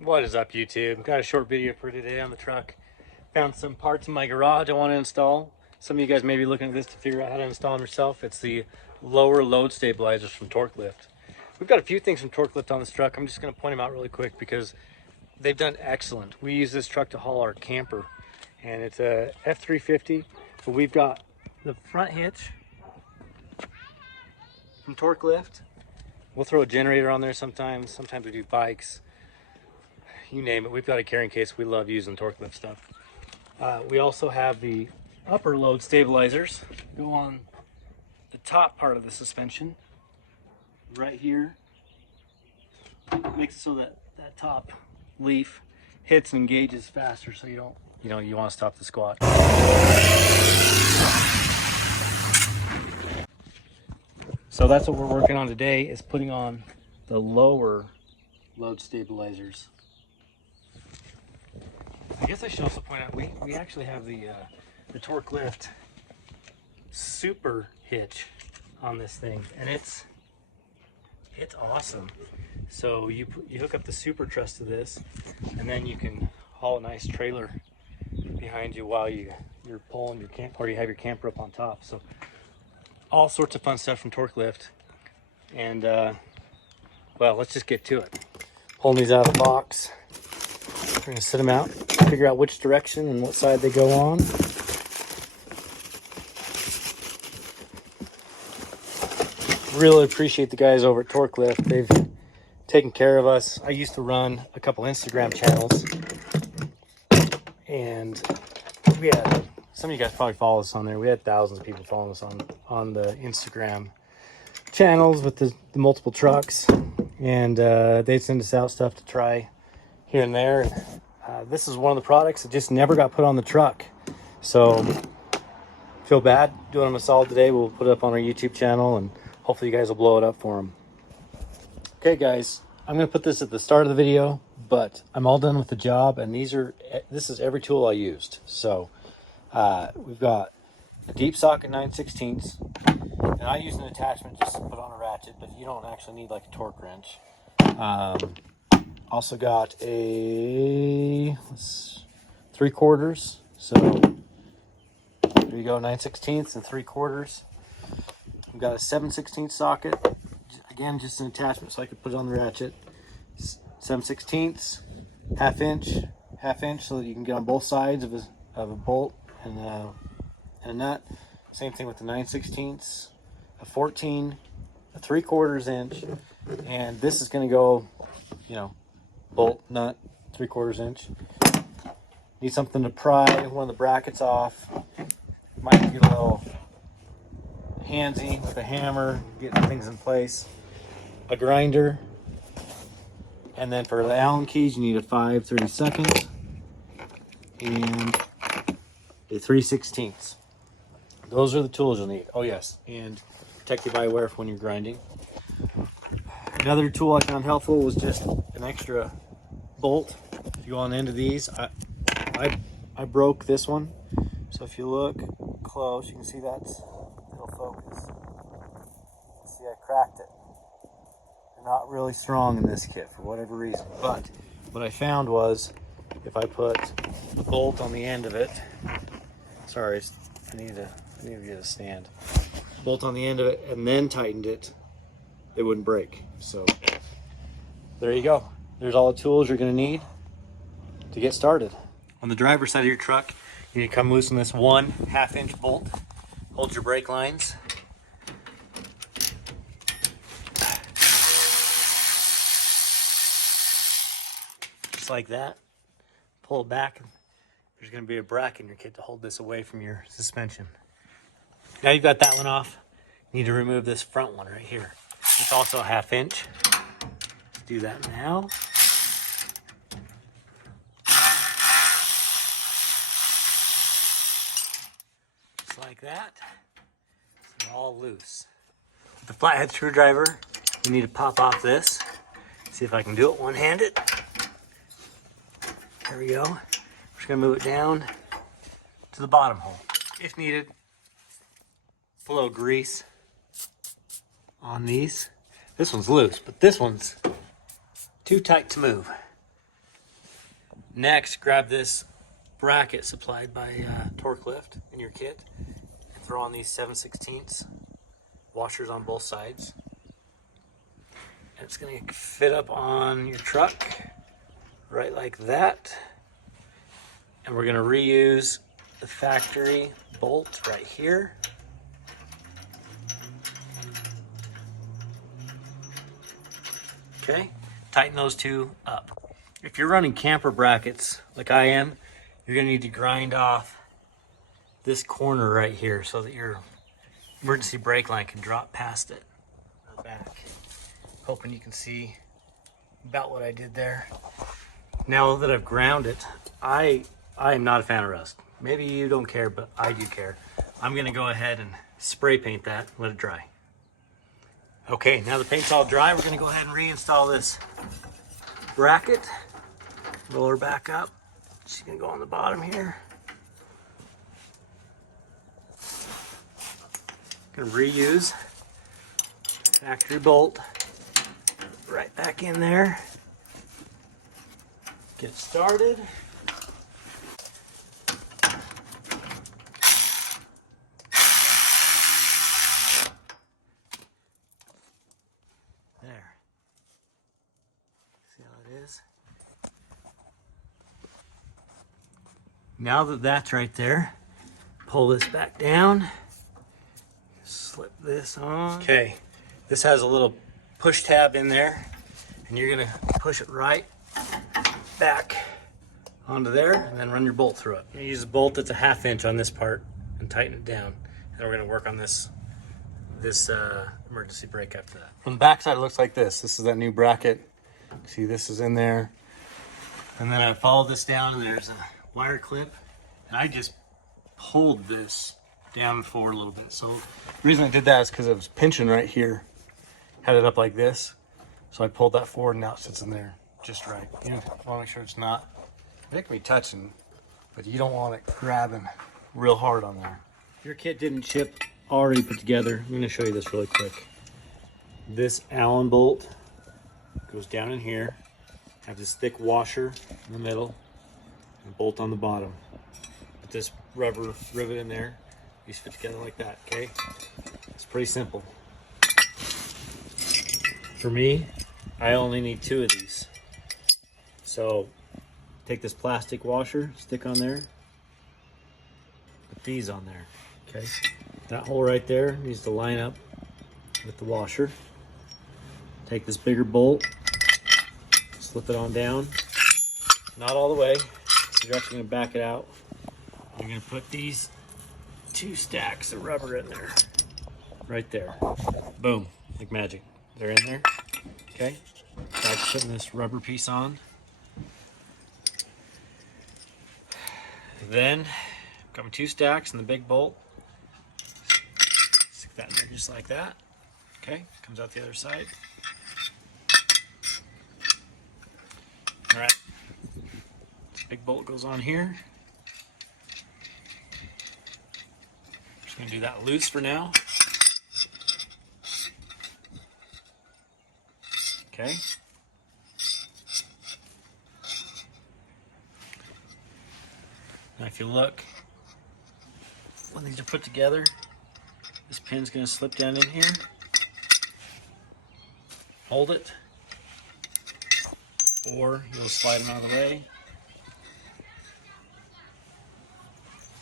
What is up, YouTube? Got a short video for today on the truck. Found some parts in my garage I want to install. Some of you guys may be looking at this to figure out how to install them yourself. It's the lower load stabilizers from Torque Lift. We've got a few things from Torque Lift on this truck. I'm just going to point them out really quick because they've done excellent. We use this truck to haul our camper, and it's a F350, but we've got the front hitch from Torque Lift. We'll throw a generator on there sometimes. Sometimes we do bikes. You name it, we've got a carrying case. We love using Torque Lift stuff. We also have the upper load stabilizers go on the top part of the suspension right here. Makes it so that that top leaf hits and engages faster, so you want to stop the squat. So that's what we're working on today, is putting on the lower load stabilizers. I guess I should also point out we actually have the Torque Lift super hitch on this thing, and it's awesome. So you hook up the super truss to this, and then you can haul a nice trailer behind you while you're pulling your camp, or you have your camper up on top. So all sorts of fun stuff from Torque Lift, and well, let's just get to it. Pulling these out of the box. We're gonna set them out, figure out which direction and what side they go on. Really appreciate the guys over at Torque Lift. They've taken care of us. I used to run a couple Instagram channels, and we had, some of you guys probably follow us on there. We had thousands of people following us on the Instagram channels with the multiple trucks, and they'd send us out stuff to try here and there. This is one of the products that just never got put on the truck, so feel bad doing them a solid today. We'll put it up on our YouTube channel, and hopefully you guys will blow it up for them. Okay guys, I'm gonna put this at the start of the video, but I'm all done with the job, and this is every tool I used. So we've got a deep socket 9/16, and I use an attachment just to put on a ratchet, but you don't actually need like a torque wrench. Also got a 3/4, so there you go, 9/16 and 3/4. We've got a 7/16 socket, again just an attachment so I could put it on the ratchet. 7/16, half inch, so that you can get on both sides of a bolt and a nut. Same thing with the 9/16, a 14, a 3/4 inch, and this is going to go, bolt, nut, 3/4 inch. Need something to pry one of the brackets off. Might get a little handsy with a hammer, getting things in place. A grinder, and then for the Allen keys you need a 5/32 and a 3/16. Those are the tools you'll need. Oh yes, and protective eyewear for when you're grinding. Another tool I found helpful was just an extra bolt. If you go on the end of these, I broke this one, so if you look close you can see it'll focus. See, I cracked it. They're not really strong in this kit for whatever reason, but what I found was if I put a bolt on the end of it, sorry, I need to get a stand, bolt on the end of it and then tightened it, it wouldn't break. So there you go. There's all the tools you're going to need to get started. On the driver's side of your truck, you need to come loosen this 1/2 inch bolt. Hold your brake lines. Just like that. Pull it back. There's going to be a bracket in your kit to hold this away from your suspension. Now you've got that one off, you need to remove this front one right here. It's also a 1/2 inch. Let's do that now. Just like that. It's all loose. With the flathead screwdriver, you need to pop off this. See if I can do it one-handed. There we go. We're just gonna move it down to the bottom hole. If needed, put a little grease on these. This one's loose, but this one's too tight to move. Next, grab this bracket supplied by Torque Lift in your kit and throw on these 7/16 washers on both sides. And it's going to fit up on your truck right like that. And we're going to reuse the factory bolt right here. Okay, tighten those two up. If you're running camper brackets like I am, you're gonna need to grind off this corner right here so that your emergency brake line can drop past it or back. Hoping you can see about what I did there. Now that I've ground it, I am not a fan of rust. Maybe you don't care, but I do care. I'm gonna go ahead and spray paint that, let it dry. Okay, now the paint's all dry, we're gonna go ahead and reinstall this bracket. Roll her back up. She's gonna go on the bottom here. Gonna reuse factory bolt right back in there. Get started. There. See how it is? Now that that's right there, pull this back down, slip this on. Okay, this has a little push tab in there, and you're gonna push it right back onto there, and then run your bolt through it. You're gonna use a bolt that's a 1/2 inch on this part and tighten it down. And we're gonna work on this emergency brake after that. From the back side, it looks like this. This is that new bracket. See, this is in there. And then I followed this down, and there's a wire clip, and I just pulled this down forward a little bit. So the reason I did that is because it was pinching right here, had it up like this, so I pulled that forward, and now it sits in there just right. You want to make sure it's not, it can be touching, but you don't want it grabbing real hard on there. If your kit didn't ship already put together, I'm going to show you this really quick. This Allen bolt goes down in here, have this thick washer in the middle, and bolt on the bottom. Put this rubber rivet in there. These fit together like that, okay? It's pretty simple. For me, I only need 2 of these. So take this plastic washer, stick on there, put these on there, okay? That hole right there needs to line up with the washer. Take this bigger bolt, slip it on down, not all the way. You're actually going to back it out. You're going to put these 2 stacks of rubber in there, right there. Boom, like magic. They're in there. Okay. Back to putting this rubber piece on. Then got my 2 stacks and the big bolt. Stick that in there just like that. Okay, comes out the other side. All right. Big bolt goes on here. Just gonna do that loose for now. Okay. Now if you look, when these are put together, this pin's gonna slip down in here. Hold it. Or you'll slide them out of the way.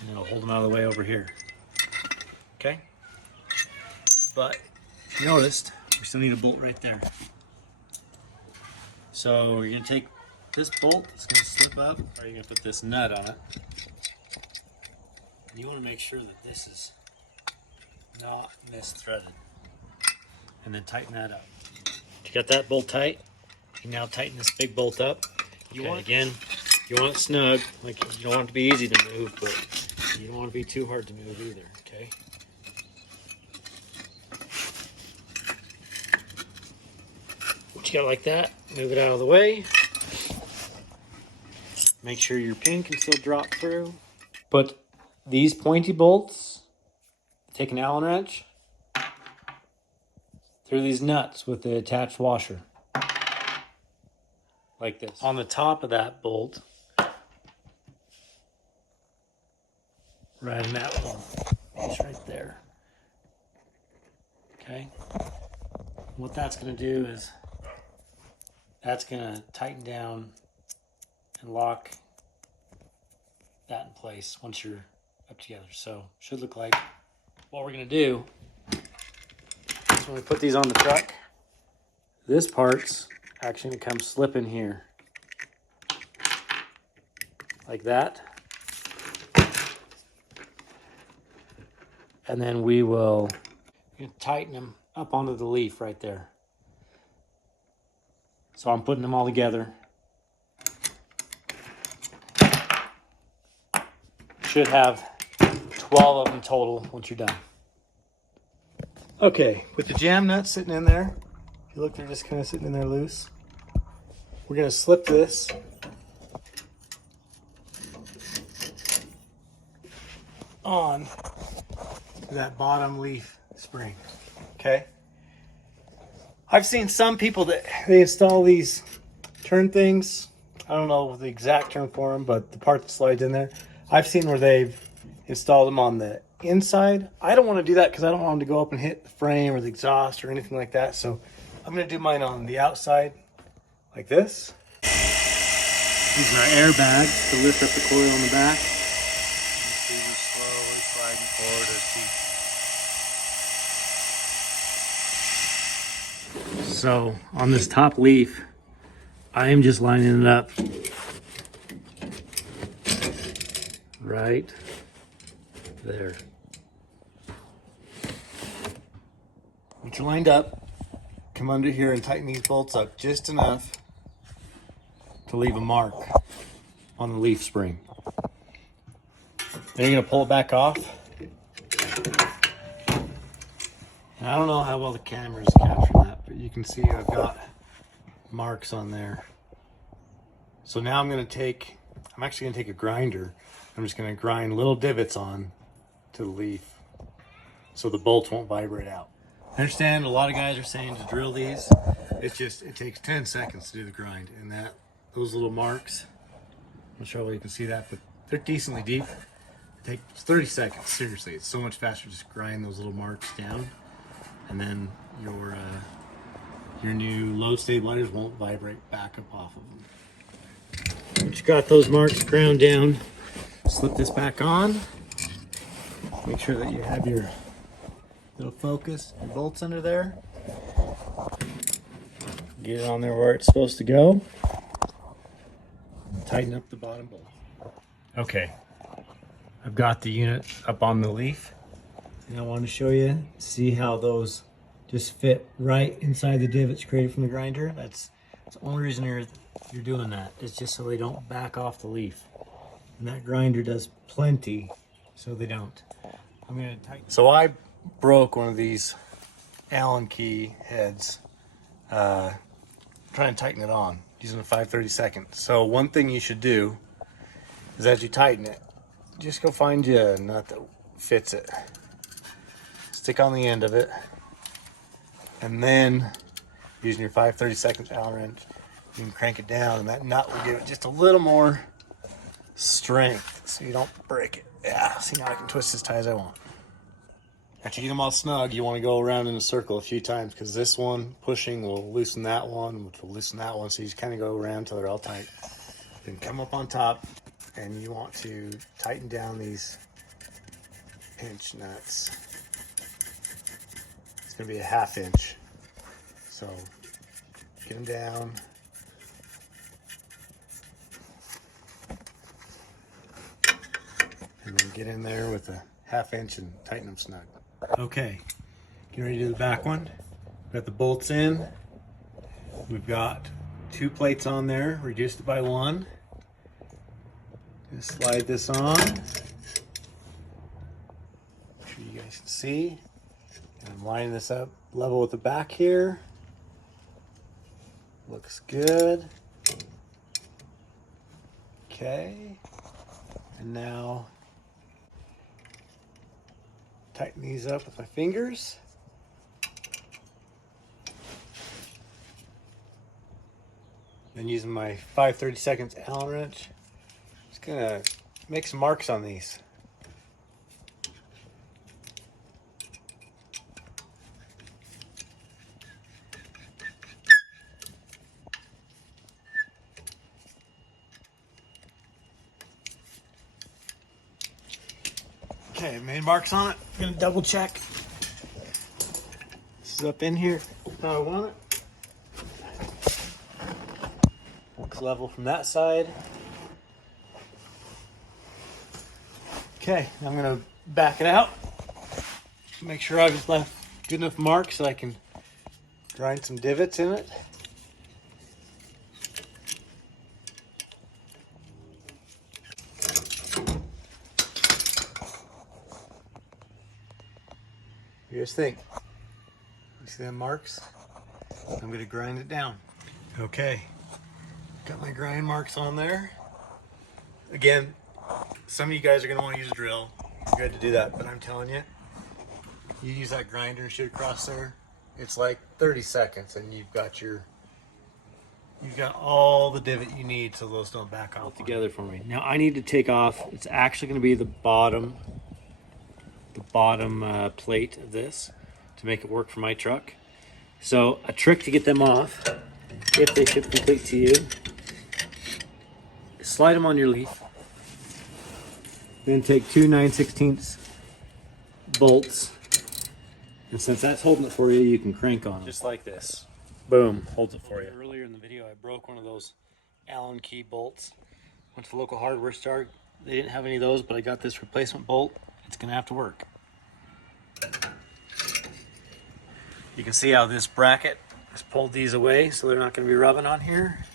And it'll hold them out of the way over here. Okay? But if you noticed, we still need a bolt right there. So we're going to take this bolt, it's going to slip up, or you're going to put this nut on it. And you want to make sure that this is not misthreaded. And then tighten that up. You got that bolt tight? You now tighten this big bolt up. You want, again, you want it snug, like you don't want it to be easy to move, but you don't want it to be too hard to move either, okay? Once you got it like that, move it out of the way. Make sure your pin can still drop through. Put these pointy bolts, take an Allen wrench, through these nuts with the attached washer. Like this. On the top of that bolt, right in that little piece right there. Okay. What that's going to do is that's going to tighten down and lock that in place once you're up together. So should look like what we're going to do is when we put these on the truck, this part's actually going to come slip in here like that. And then we will tighten them up onto the leaf right there. So I'm putting them all together. Should have 12 of them total once you're done. Okay, with the jam nuts sitting in there, if you look, they're just kind of sitting in there loose. We're going to slip this on that bottom leaf spring. Okay. I've seen some people that they install these turn things. I don't know the exact term for them, but the part that slides in there. I've seen where they've installed them on the inside. I don't want to do that because I don't want them to go up and hit the frame or the exhaust or anything like that. So I'm going to do mine on the outside like this. Using our airbags to lift up the coil on the back. Slowly sliding forward as he... So on this top leaf, I am just lining it up right there. Once you're lined up, come under here and tighten these bolts up just enough to leave a mark on the leaf spring. Then you're going to pull it back off. And I don't know how well the camera's capturing that, but you can see I've got marks on there. So now I'm actually going to take a grinder. I'm just going to grind little divots on to the leaf so the bolts won't vibrate out. I understand a lot of guys are saying to drill these. It takes 10 seconds to do the grind, and those little marks, I'm not sure if you can see that, but they're decently deep. It takes 30 seconds, seriously. It's so much faster to just grind those little marks down, and then your new load stabilizers won't vibrate back up off of them. Once you got those marks ground down, slip this back on. Make sure that you have your little focus and bolts under there. Get it on there where it's supposed to go. Tighten up the bottom bolt. Okay, I've got the unit up on the leaf, and I want to show you, see how those just fit right inside the divots created from the grinder. That's the only reason you're doing that. It's just so they don't back off the leaf. And that grinder does plenty so they don't. I'm going to tighten. So I broke one of these Allen key heads trying to tighten it on using a 5/32. So one thing you should do is as you tighten it, just go find you a nut that fits it. Stick on the end of it, and then using your 5/32 Allen wrench, you can crank it down, and that nut will give it just a little more strength so you don't break it. Yeah, see, now I can twist as tight as I want. After you get them all snug, you want to go around in a circle a few times because this one pushing will loosen that one, which will loosen that one, so you just kind of go around until they're all tight. Then come up on top, and you want to tighten down these pinch nuts. It's going to be a 1/2 inch. So get them down. And then get in there with a 1/2 inch and tighten them snug. Okay, get ready to do the back one. We've got the bolts in. We've got 2 plates on there, reduced it by 1. Just slide this on. Make sure you guys can see. And I'm lining this up level with the back here. Looks good. Okay. And now tighten these up with my fingers. Then using my 5/32 Allen wrench, just gonna make some marks on these. Okay, made marks on it. I'm gonna double check. This is up in here how I want it. Looks level from that side. Okay, I'm gonna back it out. Make sure I've left good enough marks so I can grind some divots in it. What do you guys think? You see them marks? I'm gonna grind it down. Okay, got my grind marks on there. Again, some of you guys are gonna want to use a drill. You're good to do that, but I'm telling you, you use that grinder and shoot across there. It's like 30 seconds, and you've got all the divot you need so those don't back off together for me. Now I need to take off. It's actually going to be the bottom plate of this to make it work for my truck. So a trick to get them off, if they ship complete to you, is slide them on your leaf. Then take two 9/16 bolts, and since that's holding it for you, you can crank on it. Just like this. Boom, holds it for you. Earlier in the video, I broke one of those Allen key bolts. Went to the local hardware store. They didn't have any of those, but I got this replacement bolt. It's gonna have to work. You can see how this bracket has pulled these away, so they're not gonna be rubbing on here.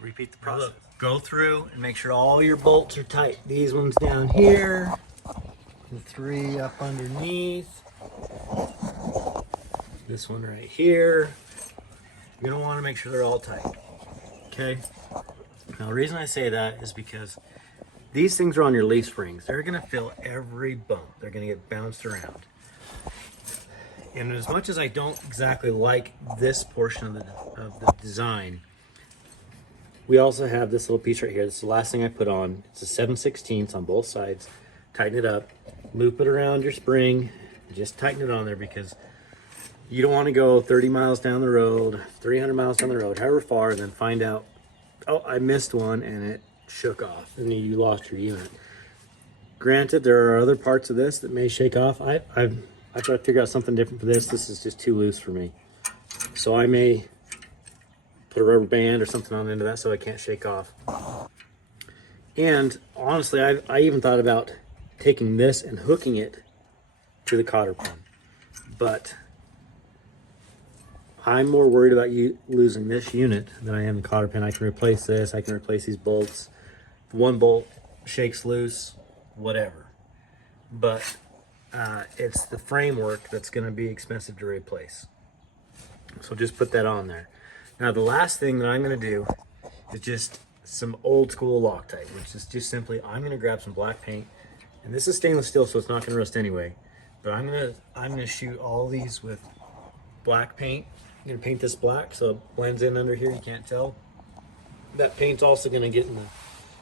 Repeat the process. Look, go through and make sure all your bolts are tight. These ones down here, the three up underneath, this one right here. You're gonna want to make sure they're all tight. Okay. Now the reason I say that is because these things are on your leaf springs. They're gonna feel every bump. They're gonna get bounced around. And as much as I don't exactly like this portion of the design, we also have this little piece right here. This is the last thing I put on. It's a 7/16 on both sides. Tighten it up, loop it around your spring, just tighten it on there because you don't want to go 30 miles down the road, 300 miles down the road, however far, and then find out, oh, I missed one and it shook off and you lost your unit. Granted, there are other parts of this that may shake off. I've got to figure out something different for this. This is just too loose for me. So I may put a rubber band or something on the end of that so it can't shake off. And honestly, I even thought about taking this and hooking it to the cotter pin. But I'm more worried about you losing this unit than I am the cotter pin. I can replace this, I can replace these bolts. If one bolt shakes loose, whatever. But it's the framework that's gonna be expensive to replace. So just put that on there. Now the last thing that I'm gonna do is just some old school Loctite, which is just simply, I'm gonna grab some black paint, and this is stainless steel, so it's not gonna rust anyway, but I'm gonna shoot all these with black paint. I'm gonna paint this black so it blends in under here, you can't tell. That paint's also gonna get in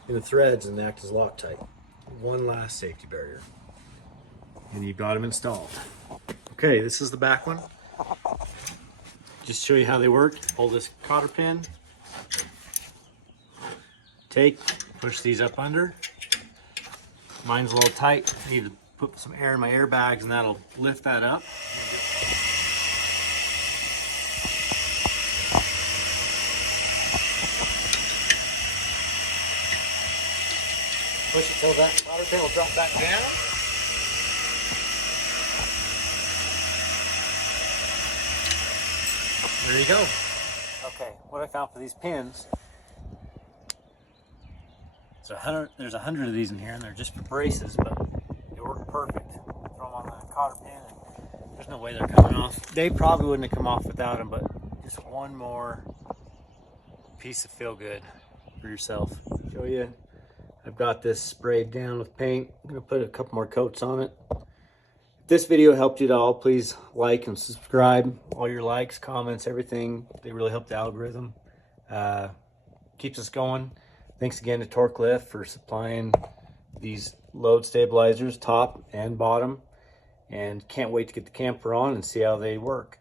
the threads and act as Loctite. One last safety barrier. And you've got them installed. Okay, this is the back one. Just show you how they work. Hold this cotter pin, push these up under. Mine's a little tight. I need to put some air in my airbags and that'll lift that up. Push it till that cotter pin will drop back down. There you go. Okay, what I found for these pins, there's 100 of these in here, and they're just for braces, but they work perfect. Throw them on the cotter pin, and there's no way they're coming off. They probably wouldn't have come off without them, but just one more piece of feel good for yourself. Show you, I've got this sprayed down with paint. I'm gonna put a couple more coats on it. If this video helped you at all, please like and subscribe. All your likes, comments, everything, they really help the algorithm. Keeps us going. Thanks again to Torque Lift for supplying these load stabilizers, top and bottom, and can't wait to get the camper on and see how they work.